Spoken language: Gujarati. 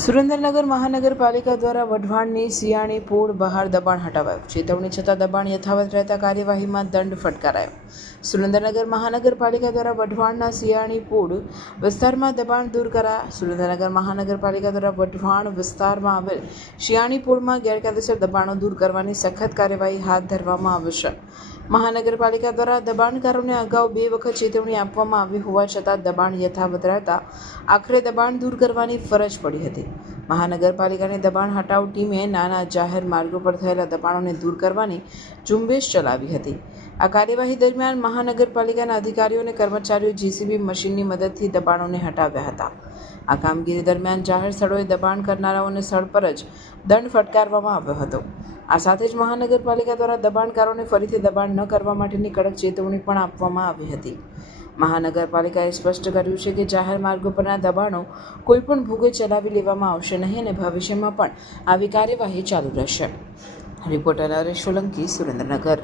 સુરેન્દ્રનગર મહાનગરપાલિકા દ્વારા વઢવાણની સિયાણી પુલ બહાર દબાણ હટાવાયું. ચેતવણી છતાં દબાણ યથાવત રહેતા કાર્યવાહીમાં દંડ ફટકારાયો. સુરેન્દ્રનગર મહાનગરપાલિકા દ્વારા વઢવાણના સિયાણી પુલ વિસ્તારમાં દબાણ દૂર કરાયા. સુરેન્દ્રનગર મહાનગરપાલિકા દ્વારા વઢવાણ વિસ્તારમાં આવેલ સિયાણી પુલમાં ગેરકાયદેસર દબાણો દૂર કરવાની સખત કાર્યવાહી હાથ ધરવામાં આવી છે. મહાનગરપાલિકા દ્વારા દબાણકારોને અગાઉ 2 વખત ચેતવણી આપવામાં આવી હોવા છતાં દબાણ યથાવત રહેતા આખરે દબાણ દૂર કરવાની ફરજ પડી હતી. મહાનગરપાલિકાની દબાણ હટાવ ટીમે નાના જાહેર માર્ગો પર થયેલા દબાણોને દૂર કરવાની ઝુંબેશ ચલાવી હતી. આ કાર્યવાહી દરમિયાન મહાનગરપાલિકાના અધિકારીઓ અને કર્મચારીઓ જેસીબી મશીનની મદદથી દબાણોને હટાવ્યા હતા. આ કામગીરી દરમિયાન જાહેર સ્થળોએ દબાણ કરનારાઓને સ્થળ પર જ દંડ ફટકારવામાં આવ્યો હતો. આ સાથે જ મહાનગરપાલિકા દ્વારા દબાણકારોને ફરીથી દબાણ ન કરવા માટેની કડક ચેતવણી પણ આપવામાં આવી હતી. મહાનગરપાલિકાએ સ્પષ્ટ કર્યું છે કે જાહેર માર્ગો પરના દબાણો કોઈપણ ભોગે ચલાવી લેવામાં આવશે નહીં અને ભવિષ્યમાં પણ આવી કાર્યવાહી ચાલુ રહેશે. રિપોર્ટર હરેશ સોલંકી, સુરેન્દ્રનગર.